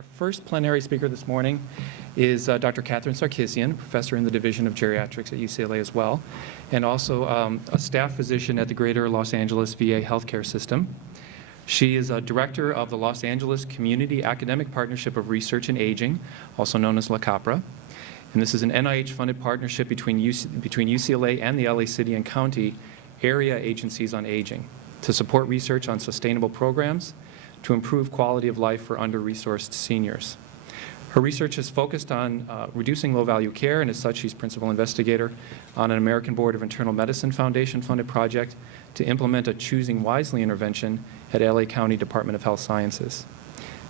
Our first plenary speaker this morning is Dr. Catherine Sarkisian, professor in the Division of Geriatrics at UCLA as well, and also a staff physician at the Greater Los Angeles VA Healthcare System. She is a director of the Los Angeles Community Academic Partnership of Research and Aging, also known as LACAPRA. And this is an NIH-funded partnership between UCLA and the LA City and County area agencies on aging to support research on sustainable programs to improve quality of life for under-resourced seniors. Her research is focused on reducing low-value care, and as such, she's principal investigator on an American Board of Internal Medicine Foundation-funded project to implement a Choosing Wisely intervention at LA County Department of Health Sciences.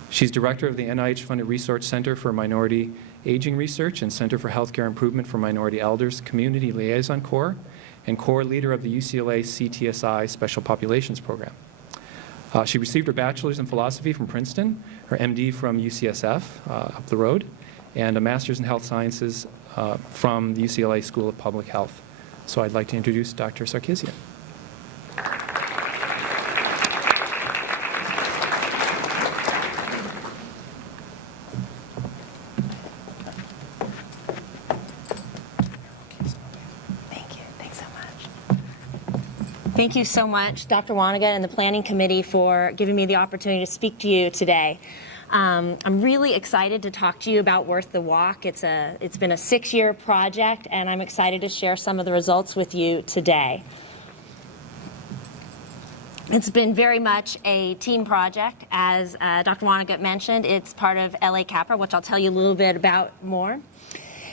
She's director of the NIH-funded Research Center for Minority Aging Research and Center for Healthcare Improvement for Minority Elders Community Liaison Corps, and core leader of the UCLA CTSI Special Populations Program. She received her bachelor's in philosophy from Princeton, her MD from UCSF up the road, and a master's in health sciences from the UCLA School of Public Health. So I'd like to introduce Dr. Sarkisian. Thank you so much, Dr. Wanega and the Planning Committee, for giving me the opportunity to speak to you today. I'm really excited to talk to you about Worth the Walk. It's been a 6-year project, and I'm excited to share some of the results with you today. It's been very much a team project. As Dr. Wanega mentioned, it's part of LACAPRA, which I'll tell you a little bit about more.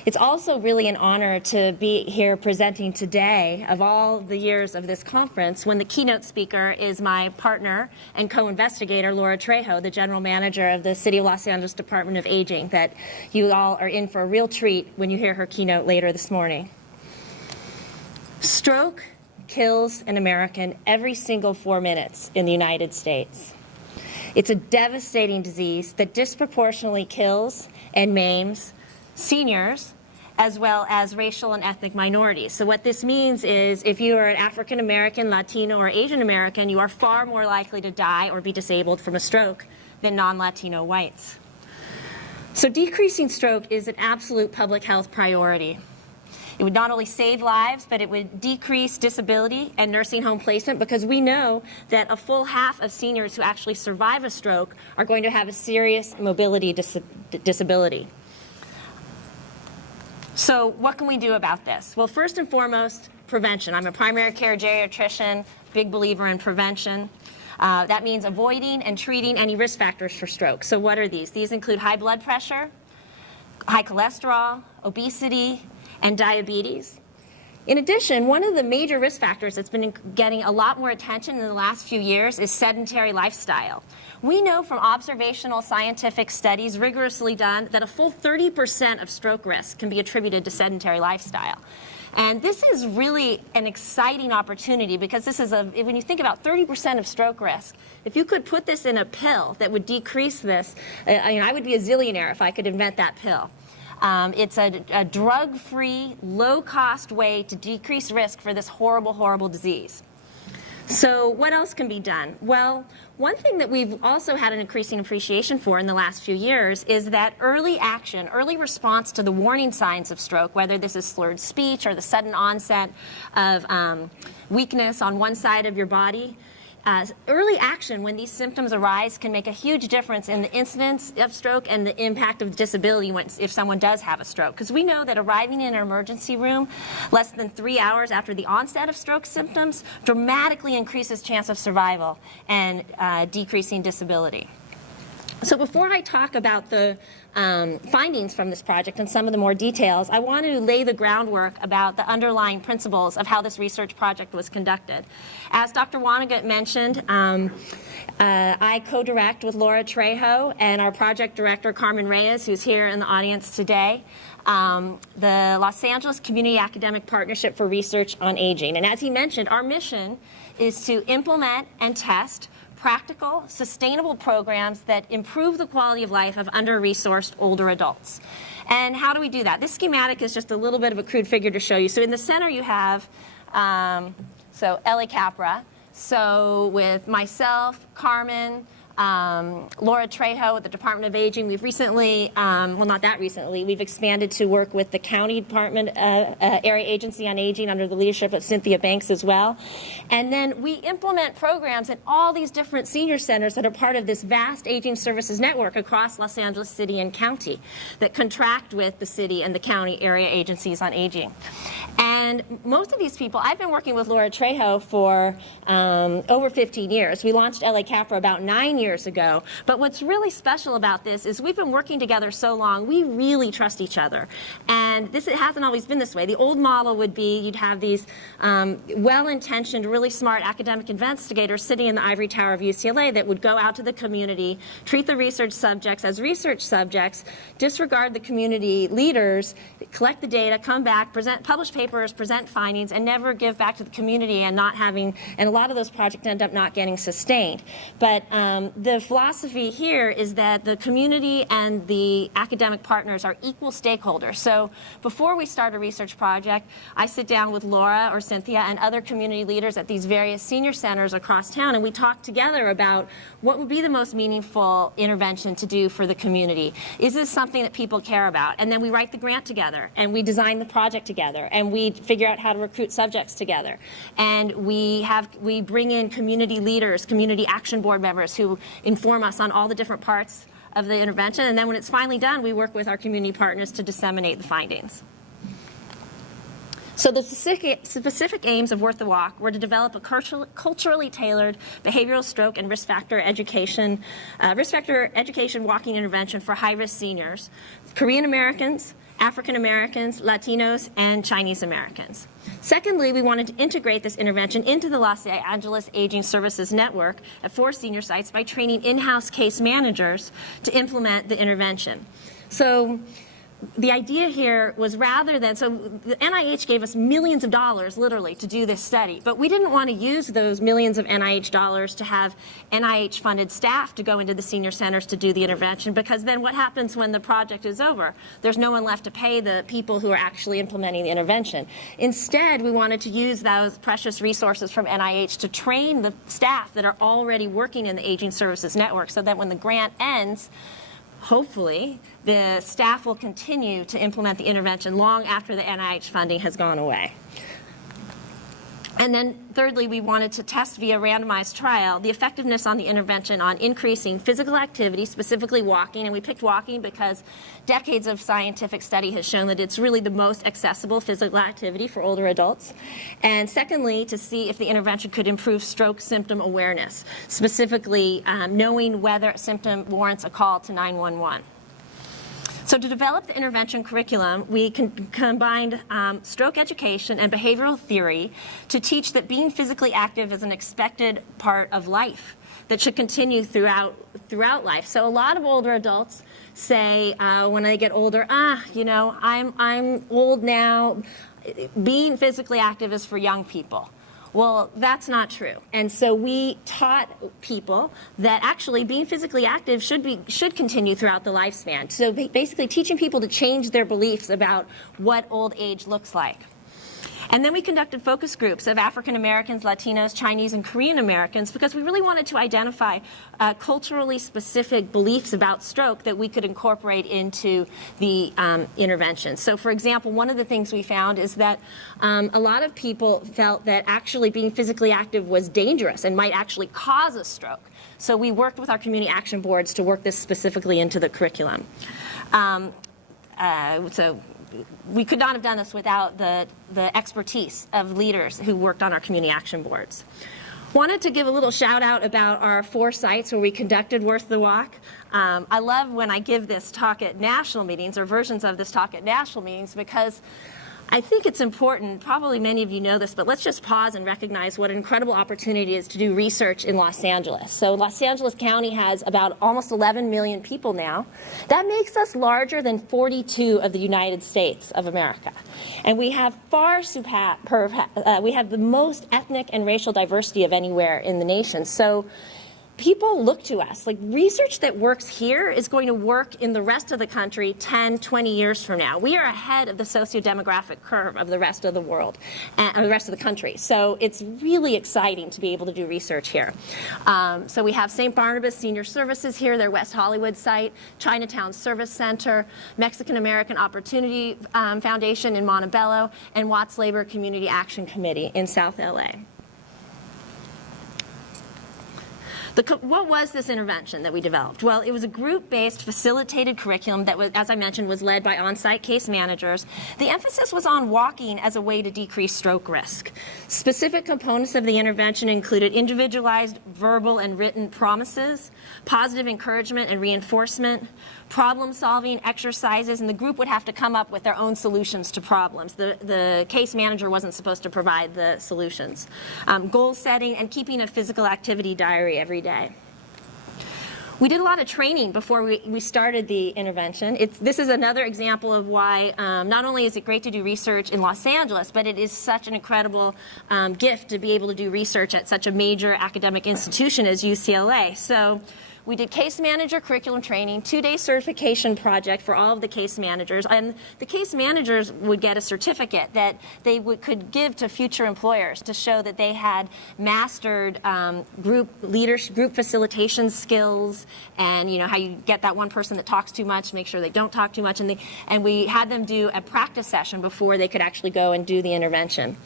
It's also really an honor to be here presenting today, of all the years of this conference, when the keynote speaker is my partner and co-investigator, Laura Trejo, the general manager of the City of Los Angeles Department of Aging, that you all are in for a real treat when you hear her keynote later this morning. Stroke kills an American every single 4 minutes in the United States. It's a devastating disease that disproportionately kills and maims seniors, as well as racial and ethnic minorities. So what this means is if you are an African American, Latino, or Asian American, you are far more likely to die or be disabled from a stroke than non-Latino whites. So decreasing stroke is an absolute public health priority. It would not only save lives, but it would decrease disability and nursing home placement, because we know that a full half of seniors who actually survive a stroke are going to have a serious mobility disability. So what can we do about this? Well, first and foremost, prevention. I'm a primary care geriatrician, big believer in prevention. That means avoiding and treating any risk factors for stroke. So what are these? These include high blood pressure, high cholesterol, obesity, and diabetes. In addition, one of the major risk factors that's been getting a lot more attention in the last few years is sedentary lifestyle. We know from observational scientific studies rigorously done that a full 30% of stroke risk can be attributed to sedentary lifestyle. And this is really an exciting opportunity, because this is when you think about 30% of stroke risk, if you could put this in a pill that would decrease this, I would be a zillionaire if I could invent that pill. It's a drug-free, low-cost way to decrease risk for this horrible, horrible disease. So what else can be done? Well, one thing that we've also had an increasing appreciation for in the last few years is that early action, early response to the warning signs of stroke, whether this is slurred speech or the sudden onset of weakness on one side of your body. Early action when these symptoms arise can make a huge difference in the incidence of stroke and the impact of disability if someone does have a stroke. Because we know that arriving in an emergency room less than 3 hours after the onset of stroke symptoms dramatically increases chance of survival and decreasing disability. So before I talk about the findings from this project and some of the more details, I wanted to lay the groundwork about the underlying principles of how this research project was conducted. As Dr. Wanega mentioned, I co-direct with Laura Trejo and our project director, Carmen Reyes, who's here in the audience today, the Los Angeles Community Academic Partnership for Research on Aging. And as he mentioned, our mission is to implement and test practical, sustainable programs that improve the quality of life of under-resourced older adults. And how do we do that? This schematic is just a little bit of a crude figure to show you. So in the center you have LACAPRA. So with myself, Carmen, Laura Trejo with the Department of Aging. We've recently, well, not that recently, we've expanded to work with the County Department Area Agency on Aging under the leadership of Cynthia Banks as well. And then we implement programs at all these different senior centers that are part of this vast aging services network across Los Angeles City and County that contract with the city and the county area agencies on aging. And most of these people, I've been working with Laura Trejo for over 15 years. We launched LA CAPRA about 9 years ago. But what's really special about this is we've been working together so long, we really trust each other. And it hasn't always been this way. The old model would be you'd have these well-intentioned, really smart academic investigators sitting in the ivory tower of UCLA that would go out to the community, treat the research subjects as research subjects, disregard the community leaders, collect the data, come back, publish papers, present findings, and never give back to the community, and a lot of those projects end up not getting sustained. But the philosophy here is that the community and the academic partners are equal stakeholders. So before we start a research project, I sit down with Laura or Cynthia and other community leaders at these various senior centers across town, and we talk together about what would be the most meaningful intervention to do for the community. Is this something that people care about? And then we write the grant together, and we design the project together, and we figure out how to recruit subjects together. And we bring in community leaders, community action board members who inform us on all the different parts of the intervention. And then when it's finally done, we work with our community partners to disseminate the findings. So the specific aims of Worth the Walk were to develop a culturally tailored behavioral stroke and risk factor education walking intervention for high-risk seniors, Korean Americans, African Americans, Latinos, and Chinese Americans. Secondly, we wanted to integrate this intervention into the Los Angeles Aging Services Network at 4 senior sites by training in-house case managers to implement the intervention. So the idea here was so the NIH gave us millions of dollars, literally, to do this study, but we didn't want to use those millions of NIH dollars to have NIH-funded staff to go into the senior centers to do the intervention, because then what happens when the project is over? There's no one left to pay the people who are actually implementing the intervention. Instead, we wanted to use those precious resources from NIH to train the staff that are already working in the Aging Services Network, so that when the grant ends, hopefully, the staff will continue to implement the intervention long after the NIH funding has gone away. And then thirdly, we wanted to test via randomized trial the effectiveness on the intervention on increasing physical activity, specifically walking. And we picked walking because decades of scientific study has shown that it's really the most accessible physical activity for older adults. And secondly, to see if the intervention could improve stroke symptom awareness, specifically knowing whether a symptom warrants a call to 911. So to develop the intervention curriculum, we combined stroke education and behavioral theory to teach that being physically active is an expected part of life that should continue throughout life. So a lot of older adults say when they get older, I'm old now. Being physically active is for young people. Well, that's not true. And so we taught people that actually being physically active should continue throughout the lifespan. So basically teaching people to change their beliefs about what old age looks like. And then we conducted focus groups of African Americans, Latinos, Chinese, and Korean Americans because we really wanted to identify culturally specific beliefs about stroke that we could incorporate into the intervention. So for example, one of the things we found is that a lot of people felt that actually being physically active was dangerous and might actually cause a stroke. So we worked with our community action boards to work this specifically into the curriculum. So we could not have done this without the expertise of leaders who worked on our community action boards. Wanted to give a little shout out about our 4 sites where we conducted Worth the Walk. I love when I give this talk at national meetings or versions of this talk at national meetings because I think it's important, probably many of you know this, but let's just pause and recognize what an incredible opportunity it is to do research in Los Angeles. So Los Angeles County has about almost 11 million people now. That makes us larger than 42 of the United States of America. And we have we have the most ethnic and racial diversity of anywhere in the nation. So people look to us. Like, research that works here is going to work in the rest of the country 10, 20 years from now. We are ahead of the socio-demographic curve of the rest of the world, and the rest of the country. So it's really exciting to be able to do research here. So we have St. Barnabas Senior Services here, their West Hollywood site, Chinatown Service Center, Mexican American Opportunity Foundation in Montebello, and Watts Labor Community Action Committee in South LA. What was this intervention that we developed? Well, it was a group-based facilitated curriculum that was, as I mentioned, was led by on-site case managers. The emphasis was on walking as a way to decrease stroke risk. Specific components of the intervention included individualized verbal and written promises, positive encouragement and reinforcement, problem-solving exercises, and the group would have to come up with their own solutions to problems. The case manager wasn't supposed to provide the solutions. Goal setting and keeping a physical activity diary every day. We did a lot of training before we started the intervention. This is another example of why not only is it great to do research in Los Angeles, but it is such an incredible gift to be able to do research at such a major academic institution as UCLA. So we did case manager curriculum training, 2-day certification project for all of the case managers, and the case managers would get a certificate that they could give to future employers to show that they had mastered group leadership, group facilitation skills, and how you get that one person that talks too much, make sure they don't talk too much, and we had them do a practice session before they could actually go and do the intervention.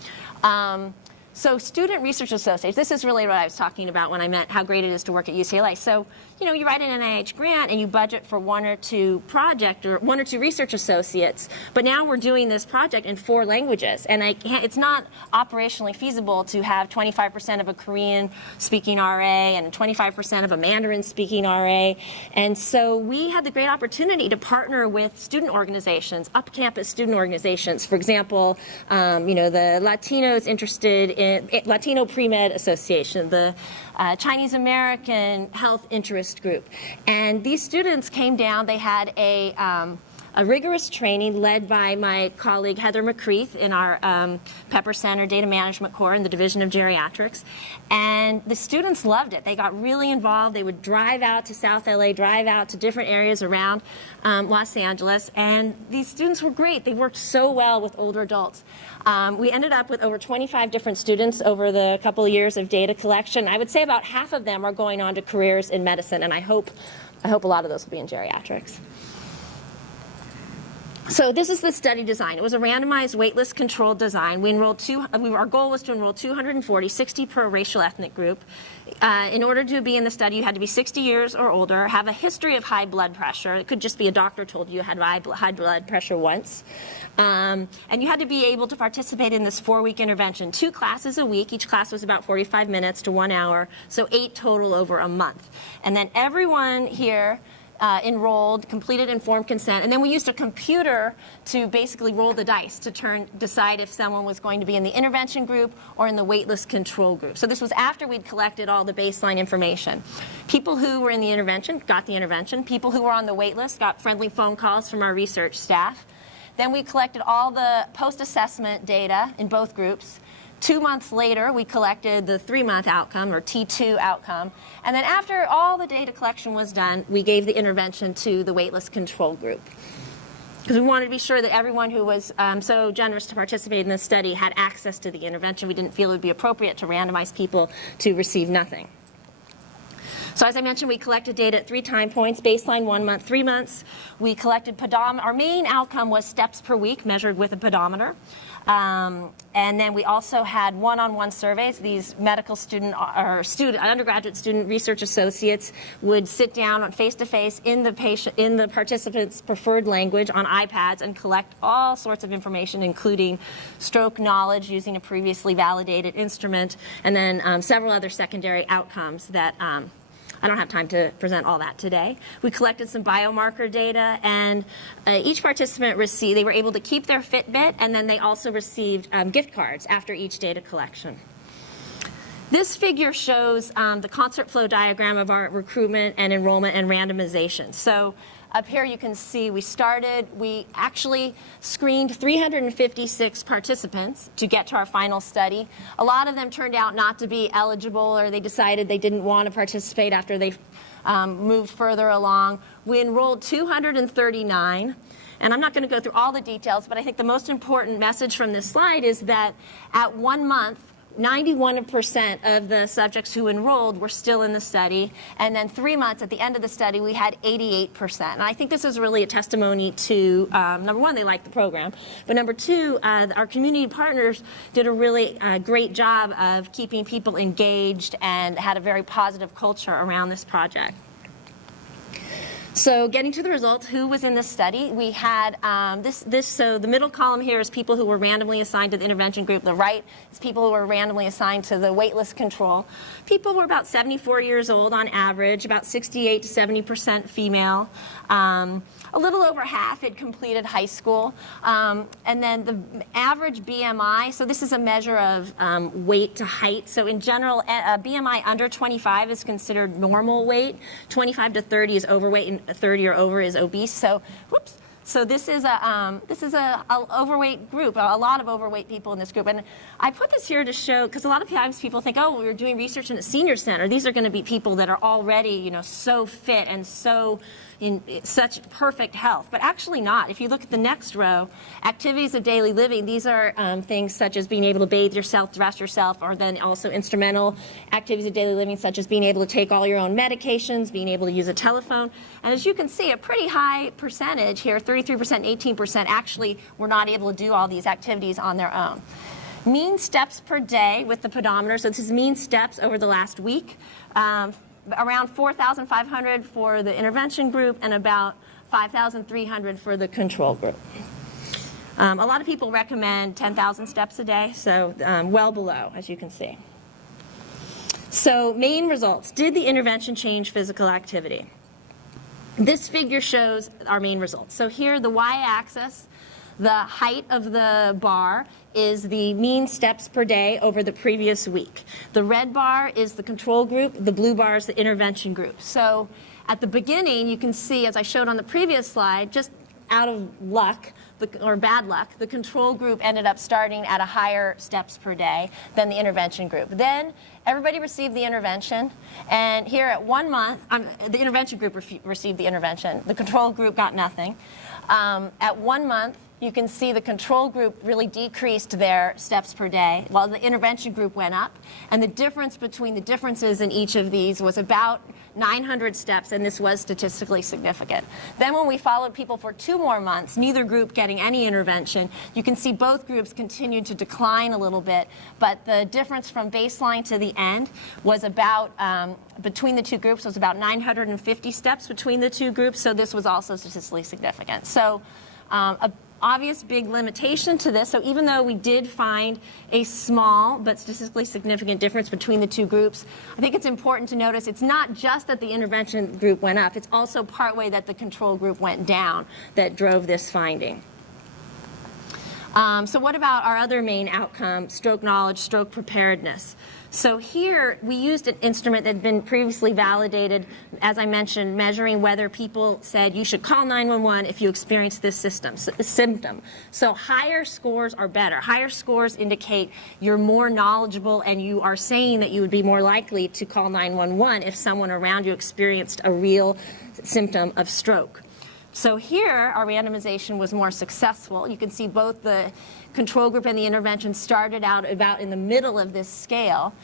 So student research associates, this is really what I was talking about when I meant how great it is to work at UCLA. So, you write an NIH grant and you budget for 1 or 2 project or 1 or 2 research associates, but now we're doing this project in 4 languages, and it's not operationally feasible to have 25% of a Korean-speaking RA and 25% of a Mandarin-speaking RA, and so we had the great opportunity to partner with student organizations, up-campus student organizations. For example, the Latinos interested in Latino Pre-Med Association, the Chinese American Health Interest Group. And these students came down, they had a rigorous training led by my colleague Heather McCreath in our Pepper Center Data Management Corps in the Division of Geriatrics. And the students loved it. They got really involved. They would drive out to South LA, drive out to different areas around Los Angeles. And these students were great. They worked so well with older adults. We ended up with over 25 different students over the couple of years of data collection. I would say about half of them are going on to careers in medicine, and I hope a lot of those will be in geriatrics. So this is the study design. It was a randomized waitlist controlled design. We enrolled our goal was to enroll 240, 60 per racial ethnic group. In order to be in the study, you had to be 60 years or older, have a history of high blood pressure. It could just be a doctor told you had high blood pressure once. And you had to be able to participate in this 4-week intervention. 2 classes a week. Each class was about 45 minutes to 1 hour, so 8 total over a month. And then everyone here enrolled, completed informed consent, and then we used a computer to basically roll the dice to decide if someone was going to be in the intervention group or in the waitlist control group. So this was after we'd collected all the baseline information. People who were in the intervention got the intervention. People who were on the waitlist got friendly phone calls from our research staff. Then we collected all the post-assessment data in both groups. 2 months later, we collected the 3-month outcome, or T2 outcome. And then after all the data collection was done, we gave the intervention to the waitlist control group. Because we wanted to be sure that everyone who was so generous to participate in this study had access to the intervention. We didn't feel it would be appropriate to randomize people to receive nothing. So as I mentioned, we collected data at 3 time points, baseline, 1 month, 3 months. We collected our main outcome was steps per week measured with a pedometer. And then we also had one-on-one surveys. These medical undergraduate student research associates would sit down on face-to-face in the participants' preferred language on iPads and collect all sorts of information, including stroke knowledge using a previously validated instrument, and then several other secondary outcomes that I don't have time to present all that today. We collected some biomarker data, and each participant they were able to keep their Fitbit, and then they also received gift cards after each data collection. This figure shows the concert flow diagram of our recruitment and enrollment and randomization. So Up here you can see we actually screened 356 participants to get to our final study. A lot of them turned out not to be eligible, or they decided they didn't want to participate after they moved further along. We enrolled 239. And I'm not going to go through all the details, but I think the most important message from this slide is that at 1 month, 91% of the subjects who enrolled were still in the study. And then 3 months, at the end of the study, we had 88%. And I think this is really a testimony to, number one, they liked the program. But number two, our community partners did a really great job of keeping people engaged and had a very positive culture around this project. So getting to the results, who was in this study? We had so the middle column here is people who were randomly assigned to the intervention group. The right is people who were randomly assigned to the waitlist control. People were about 74 years old on average, about 68 to 70% female. A little over half had completed high school. And then the average BMI, so this is a measure of weight to height. So in general, a BMI under 25 is considered normal weight. 25 to 30 is overweight, and 30 or over is obese. So, whoops. So this is a overweight group, a lot of overweight people in this group. And I put this here to show, because a lot of times people think, oh, we're doing research in a senior center. These are going to be people that are already, so fit and so in such perfect health, but actually not. If you look at the next row, activities of daily living, these are things such as being able to bathe yourself, dress yourself, or then also instrumental activities of daily living such as being able to take all your own medications, being able to use a telephone. And as you can see, a pretty high percentage here, 33%, 18% actually were not able to do all these activities on their own. Mean steps per day with the pedometer, so this is mean steps over the last week. Around 4,500 for the intervention group and about 5,300 for the control group. A lot of people recommend 10,000 steps a day, so well below, as you can see. So main results. Did the intervention change physical activity? This figure shows our main results. So here, the y-axis, the height of the bar is the mean steps per day over the previous week. The red bar is the control group, the blue bar is the intervention group. So at the beginning, you can see, as I showed on the previous slide, just out of luck, or bad luck, the control group ended up starting at a higher steps per day than the intervention group. Then everybody received the intervention, and here at 1 month, the intervention group received the intervention. The control group got nothing. At 1 month, you can see the control group really decreased their steps per day while the intervention group went up. And the difference between the differences in each of these was about 900 steps, and this was statistically significant. Then when we followed people for 2 more months, neither group getting any intervention, you can see both groups continued to decline a little bit, but the difference from baseline to the end was about, between the two groups, was about 950 steps between the two groups, so this was also statistically significant. So a obvious big limitation to this. So even though we did find a small but statistically significant difference between the two groups, I think it's important to notice it's not just that the intervention group went up, it's also partway that the control group went down that drove this finding. So what about our other main outcome, stroke knowledge, stroke preparedness? So here we used an instrument that had been previously validated, as I mentioned, measuring whether people said you should call 911 if you experience this symptom. So higher scores are better. Higher scores indicate you're more knowledgeable and you are saying that you would be more likely to call 911 if someone around you experienced a real symptom of stroke. So here, our randomization was more successful. You can see both the control group and the intervention started out about in the middle of this scale.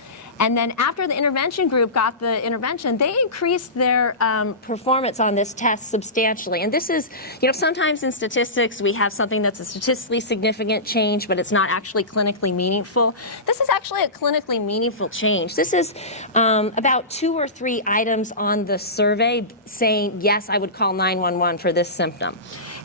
And then after the intervention group got the intervention, they increased their performance on this test substantially. And this is, sometimes in statistics we have something that's a statistically significant change, but it's not actually clinically meaningful. This is actually a clinically meaningful change. This is about 2 or 3 items on the survey saying, yes, I would call 911 for this symptom.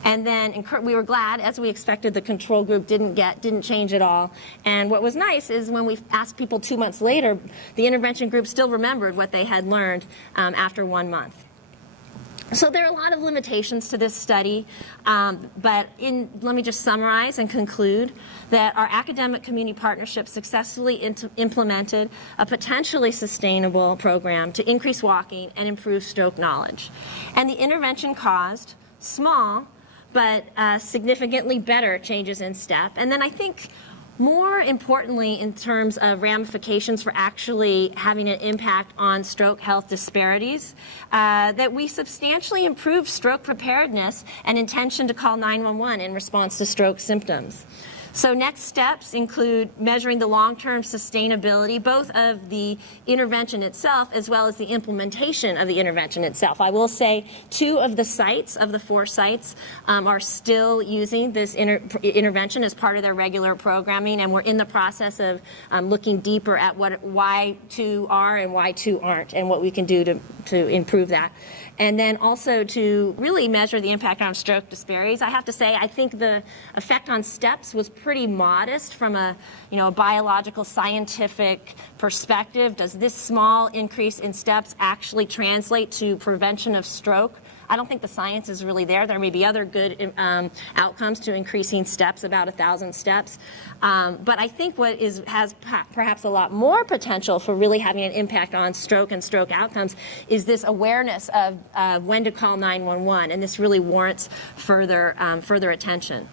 And then we were glad, as we expected, the control group didn't change at all. And what was nice is when we asked people 2 months later, the intervention group still remembered what they had learned after 1 month. So there are a lot of limitations to this study, but let me just summarize and conclude that our academic community partnership successfully implemented a potentially sustainable program to increase walking and improve stroke knowledge. And the intervention caused small but significantly better changes in STEP. And then I think more importantly, in terms of ramifications for actually having an impact on stroke health disparities, that we substantially improved stroke preparedness and intention to call 911 in response to stroke symptoms. So next steps include measuring the long-term sustainability, both of the intervention itself as well as the implementation of the intervention itself. I will say 2 of the sites, of the 4 sites, are still using this intervention as part of their regular programming, and we're in the process of looking deeper at why 2 are and why 2 aren't, and what we can do to improve that. And then also to really measure the impact on stroke disparities. I have to say, I think the effect on STEPS was pretty modest from a biological scientific perspective. Does this small increase in STEPS actually translate to prevention of stroke? I don't think the science is really there. There may be other good outcomes to increasing steps, about 1,000 steps. But I think what has perhaps a lot more potential for really having an impact on stroke and stroke outcomes is this awareness of when to call 911, and this really warrants further attention.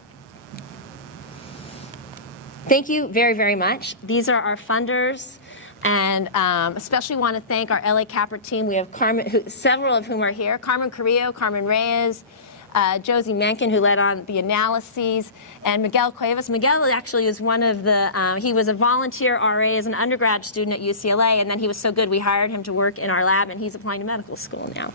Thank you very, very much. These are our funders. And especially want to thank our LA Capra team. We have Carmen, several of whom are here. Carmen Carrillo, Carmen Reyes, Josie Menken, who led on the analyses, and Miguel Cuevas. Miguel actually is one of the, he was a volunteer RA as an undergrad student at UCLA, and then he was so good we hired him to work in our lab, and he's applying to medical school now.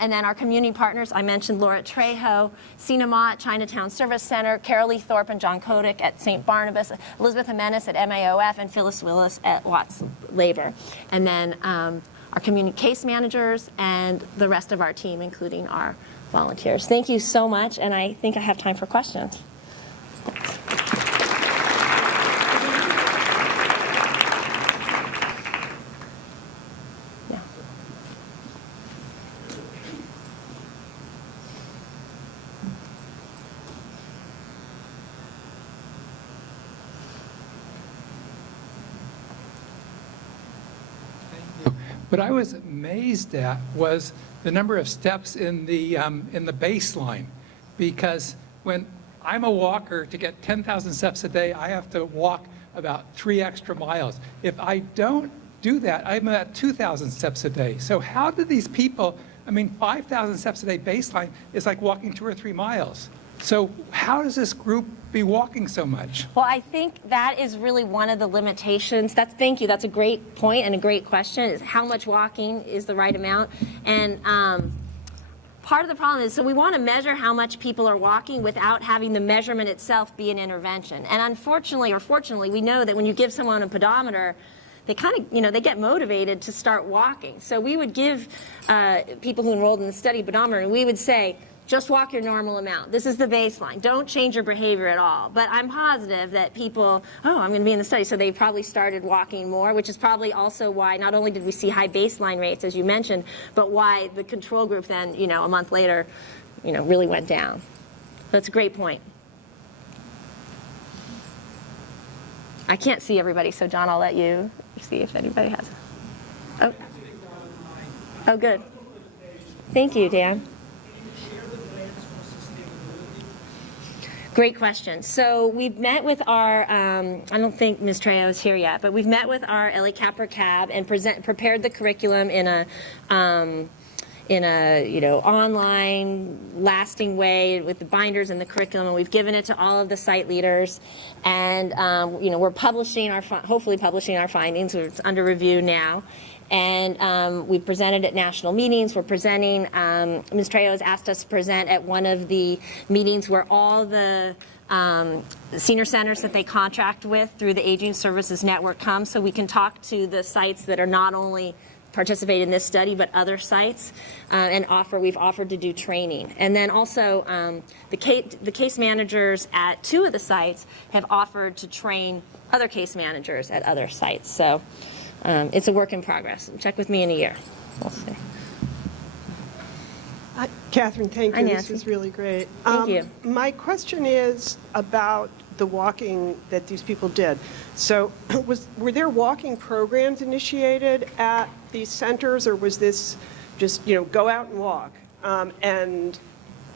And then our community partners, I mentioned Laura Trejo, Sina Ma at Chinatown Service Center, Carol Lee Thorpe and John Kodak at St. Barnabas, Elizabeth Jimenez at MAOF, and Phyllis Willis at Watts Labor. And then our community case managers and the rest of our team, including our volunteers. Thank you so much, and I think I have time for questions. Yeah. What I was amazed at was the number of steps in the baseline, because when I'm a walker, to get 10,000 steps a day, I have to walk about 3 extra miles. If I don't do that, I'm at 2,000 steps a day. So how do these people, 5,000 steps a day baseline is like walking 2 or 3 miles. So how does this group be walking so much? Well, I think that is really one of the limitations. Thank you. That's a great point and a great question, is how much walking is the right amount. And part of the problem is, so we want to measure how much people are walking without having the measurement itself be an intervention. And unfortunately, or fortunately, we know that when you give someone a pedometer, they kind of, they get motivated to start walking. So we would give people who enrolled in the study a pedometer, and we would say, just walk your normal amount. This is the baseline. Don't change your behavior at all. But I'm positive that people, I'm going to be in the study, so they probably started walking more, which is probably also why not only did we see high baseline rates, as you mentioned, but why the control group then, a month later, really went down. That's a great point. I can't see everybody, so John, I'll let you see if anybody has. Oh, good. Thank you, Dan. Great question. So we've met with our, I don't think Ms. Trejo is here yet, but we've met with our LA Capra CAB and prepared the curriculum in a online, lasting way with the binders and the curriculum, and we've given it to all of the site leaders. And we're publishing hopefully publishing our findings. It's under review now. And we presented at national meetings. We're presenting, Ms. Trejo has asked us to present at one of the meetings where all the senior centers that they contract with through the Aging Services Network come, so we can talk to the sites that are not only participate in this study, but other sites, and we've offered to do training. And then also the case managers at 2 of the sites have offered to train other case managers at other sites. So it's a work in progress. Check with me in a year. We'll see. Hi, Catherine, thank Hi, you. This Nancy. was really great. Thank you. My question is about the walking that these people did. So were there walking programs initiated at these centers, or was this just, go out and walk?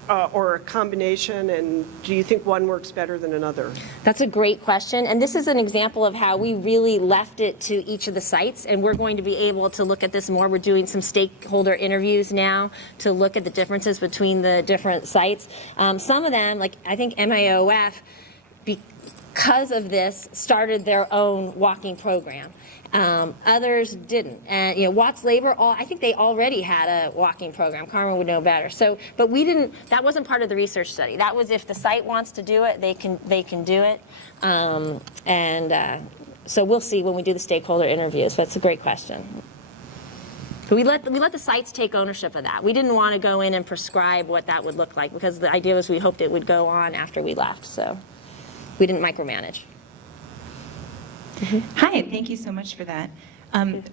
Or a combination, and do you think one works better than another? That's a great question, and this is an example of how we really left it to each of the sites, and we're going to be able to look at this more. We're doing some stakeholder interviews now to look at the differences between the different sites. Some of them, like I think MAOF, because of this, started their own walking program. Others didn't. And, Watts Labor, I think they already had a walking program. Carmen would know better. So, but we didn't, that wasn't part of the research study. That was if the site wants to do it, they can do it. So we'll see when we do the stakeholder interviews. That's a great question. But we let the sites take ownership of that. We didn't want to go in and prescribe what that would look like, because the idea was we hoped it would go on after we left. So we didn't micromanage. Hi, thank you so much for that.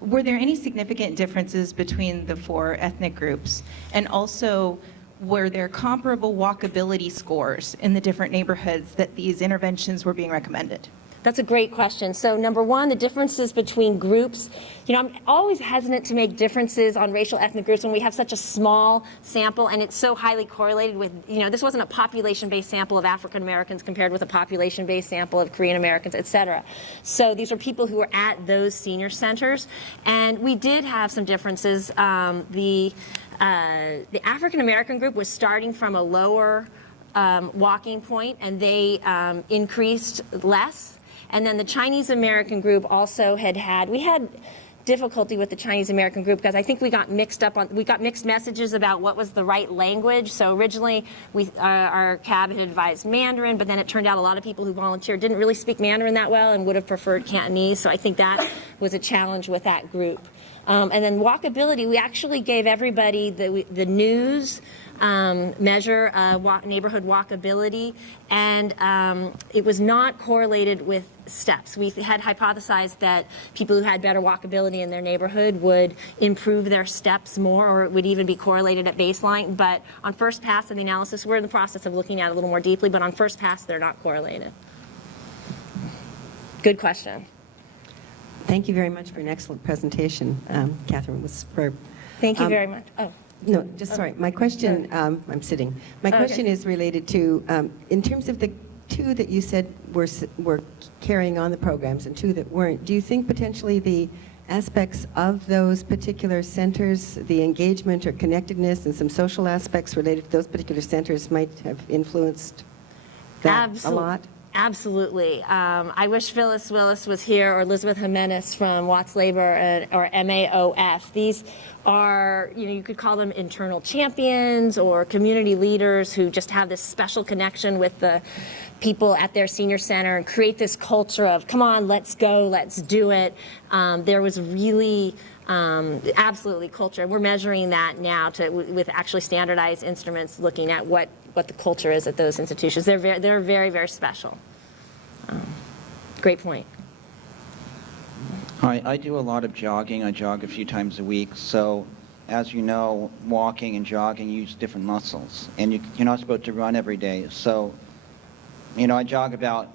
Were there any significant differences between the 4 ethnic groups? And also, were there comparable walkability scores in the different neighborhoods that these interventions were being recommended? That's a great question. So number one, the differences between groups. I'm always hesitant to make differences on racial ethnic groups when we have such a small sample and it's so highly correlated with, this wasn't a population-based sample of African Americans compared with a population-based sample of Korean Americans, et cetera. So these are people who were at those senior centers. And we did have some differences. The African American group was starting from a lower walking point, and they increased less. And then the Chinese American group also we had difficulty with the Chinese American group because I think we got mixed messages about what was the right language. So originally our CAB had advised Mandarin, but then it turned out a lot of people who volunteered didn't really speak Mandarin that well and would have preferred Cantonese. So I think that was a challenge with that group. And then walkability, we actually gave everybody the news measure neighborhood walkability, and it was not correlated with steps. We had hypothesized that people who had better walkability in their neighborhood would improve their steps more, or it would even be correlated at baseline. But on first pass of the analysis, we're in the process of looking at it a little more deeply, but on first pass, they're not correlated. Good question. Thank you very much for an excellent presentation, Catherine. It was superb. Thank you very much. Oh. No, just sorry. My question, I'm sitting. My question is related to, in terms of the 2 that you said were carrying on the programs and 2 that weren't, do you think potentially the aspects of those particular centers, the engagement or connectedness and some social aspects related to those particular centers might have influenced that a lot? Absolutely. I wish Phyllis Willis was here, or Elizabeth Jimenez from Watts Labor or MAOF. These are, you could call them internal champions or community leaders who just have this special connection with the people at their senior center and create this culture of, come on, let's go, let's do it. There was really absolutely culture. We're measuring that now with actually standardized instruments, looking at what the culture is at those institutions. They're very, very special. Great point. Hi, I do a lot of jogging. I jog a few times a week. So, as you know, walking and jogging use different muscles, and you're not supposed to run every day. So, I jog about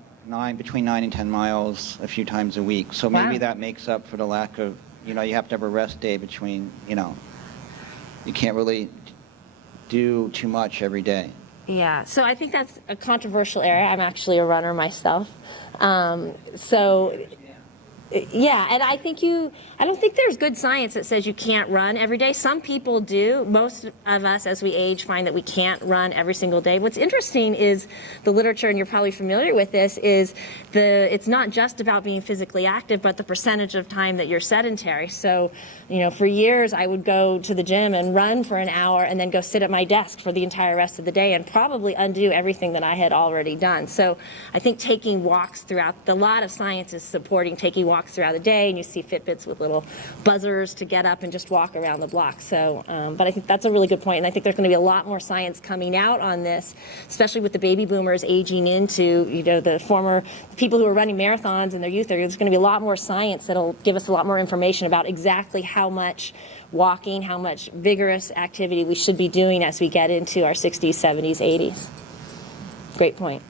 between 9 and 10 miles a few times a week. So maybe that makes up for the lack of, you have to have a rest day between, you can't really do too much every day. Yeah, so I think that's a controversial area. I'm actually a runner myself. Yeah, and I don't think there's good science that says you can't run every day. Some people do. Most of us, as we age, find that we can't run every single day. What's interesting is the literature, and you're probably familiar with this, is it's not just about being physically active, but the percentage of time that you're sedentary. So, for years I would go to the gym and run for an hour and then go sit at my desk for the entire rest of the day and probably undo everything that I had already done. So I think taking walks a lot of science is supporting taking walks walks throughout the day, and you see Fitbits with little buzzers to get up and just walk around the block. So, but I think that's a really good point, and I think there's going to be a lot more science coming out on this, especially with the baby boomers aging into, the former people who are running marathons in their youth. There's going to be a lot more science that'll give us a lot more information about exactly how much walking, how much vigorous activity we should be doing as we get into our 60s, 70s, 80s. Great point.